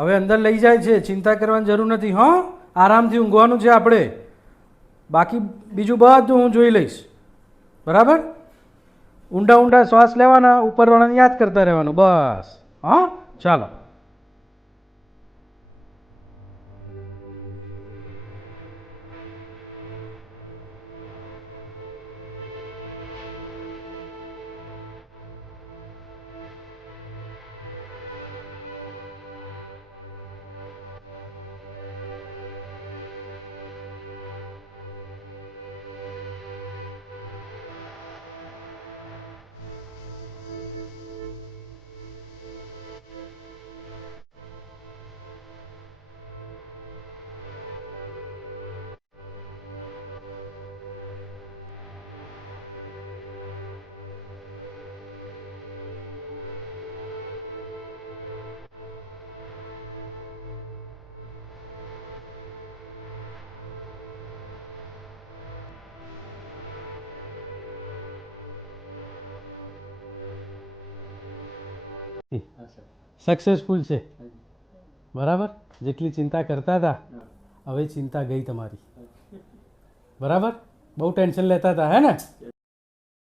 હવે અંદર લઈ જાય છે, ચિંતા કરવાની જરૂર નથી. હો, આરામથી ઊંઘવાનું છે આપણે, બાકી બીજું બધું હું જોઈ લઈશ. બરાબર? ઊંડા ઊંડા શ્વાસ લેવાના, ઉપરવાળાને યાદ કરતા રહેવાનું બસ. હા, ચાલો. સક્સેસફુલ છે. બરાબર? જેટલી ચિંતા કરતા હતા હવે ચિંતા ગઈ તમારી. બરાબર? બહુ ટેન્શન લેતા હતા હે ને?